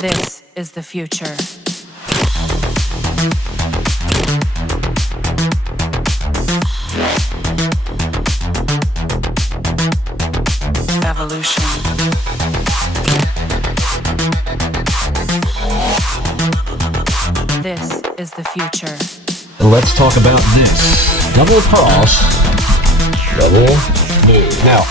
This is the future. Evolution. This is the future. Let's talk about this. Double cross, double move. Now,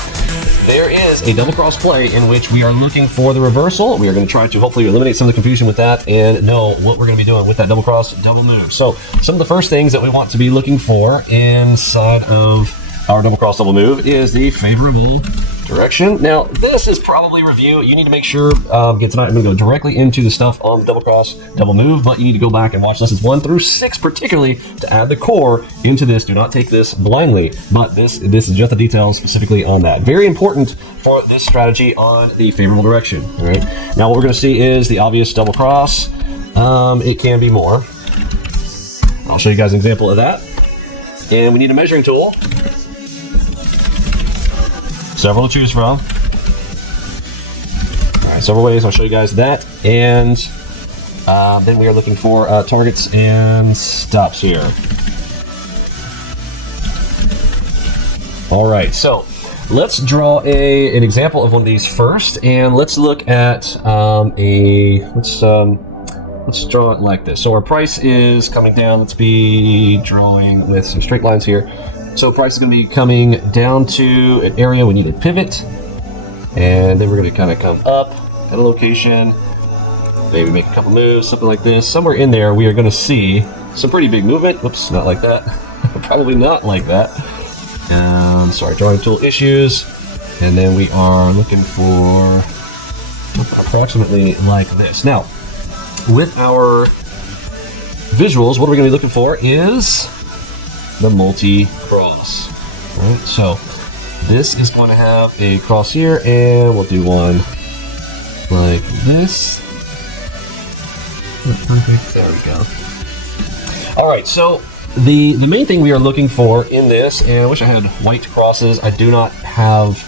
there is a double cross play in which we are looking for the reversal. We are going to try to hopefully eliminate some of the confusion with that and know what we're going to be doing with that double cross, double move. So some of the first things that we want to be looking for inside of our double cross, double move is the favorable direction. Now, this is probably review. You need to make sure, tonight I'm going to go directly into the stuff on double cross, double move, but you need to go back and watch lessons 1 through 6 particularly to add the core into this. Do not take this blindly, but this is just the details specifically on that. Very important for this strategy on the favorable direction. All right. Now, what we're going to see is the obvious double cross. It can be more. I'll show you guys an example of that. And we need a measuring tool. Several to choose from. All right, several ways. I'll show you guys that. And then we are looking for targets and stops here. All right, so let's draw an example of one of these first, and let's look at let's draw it like this. So our price is coming down. Let's be drawing with some straight lines here. So price is going to be coming down to an area. We need a pivot, and then we're going to kind of come up at a location, maybe make a couple moves, something like this. Somewhere in there, we are going to see some pretty big movement. Whoops, not like that. Probably not like that. Sorry, drawing tool issues. And then we are looking for approximately like this. Now, with our visuals, what are we going to be looking for is the multi-cross. All right, so this is going to have a cross here, and we'll do one like this. Perfect. There we go. All right, so the main thing we are looking for in this, and I wish I had white crosses. I do not have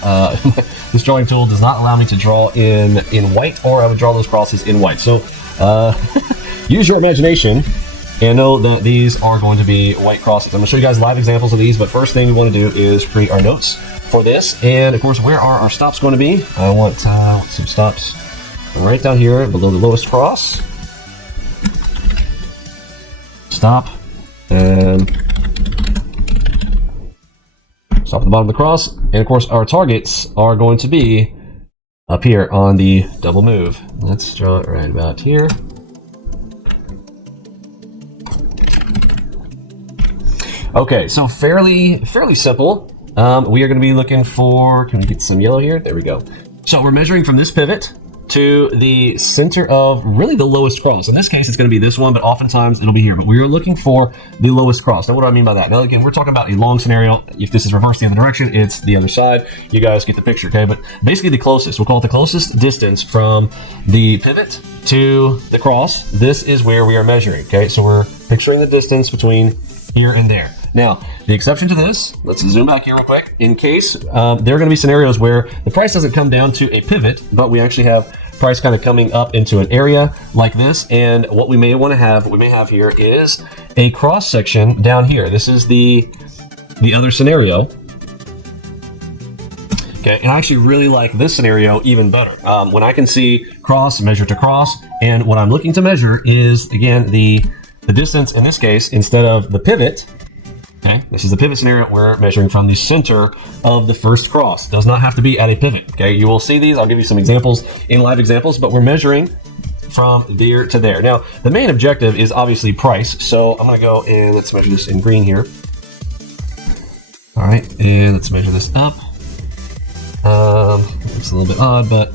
this drawing tool does not allow me to draw in white, or I would draw those crosses in white. So use your imagination. And know that these are going to be white crosses. I'm going to show you guys live examples of these, but first thing we want to do is create our notes for this. And of course, where are our stops going to be? I want some stops right down here below the lowest cross. Stop. And stop at the bottom of the cross. And of course, our targets are going to be up here on the double move. Let's draw it right about here. Okay, so fairly simple. We are going to be looking for, can we get some yellow here? There we go. So we're measuring from this pivot to the center of really the lowest cross. In this case, it's going to be this one, but oftentimes it'll be here. But we're looking for the lowest cross. Now, what do I mean by that? Now, again, we're talking about a long scenario. If this is reversed the other direction, it's the other side. You guys get the picture, okay? But basically the closest, we'll call it the closest distance from the pivot to the cross. This is where we are measuring, okay? So we're picturing the distance between here and there. Now, the exception to this, let's zoom back here real quick. In case there are going to be scenarios where the price doesn't come down to a pivot, but we actually have price kind of coming up into an area like this. And what we may want to have, what we may have here is a cross section down here. This is the other scenario. Okay, and I actually really like this scenario even better. When I can see cross, measure to cross, and what I'm looking to measure is, again, the distance in this case, instead of the pivot. Okay, this is the pivot scenario. We're measuring from the center of the first cross. Does not have to be at a pivot. Okay, you will see these. I'll give you some examples in live examples, but we're measuring from there to there. Now, the main objective is obviously price. So I'm going to go and let's measure this in green here. All right, and let's measure this up. It's a little bit odd, but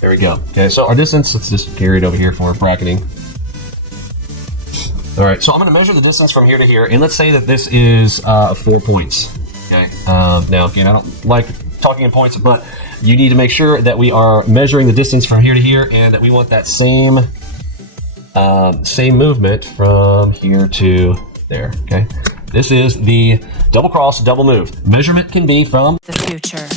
there we go. Okay, so our distance, let's just carry it over here for bracketing. All right, so I'm going to measure the distance from here to here, and let's say that this is 4 points. Okay. Now, again, I don't like talking in points, but you need to make sure that we are measuring the distance from here to here, and that we want that same movement from here to there. Okay. This is the double cross, double move. Measurement can be from the future.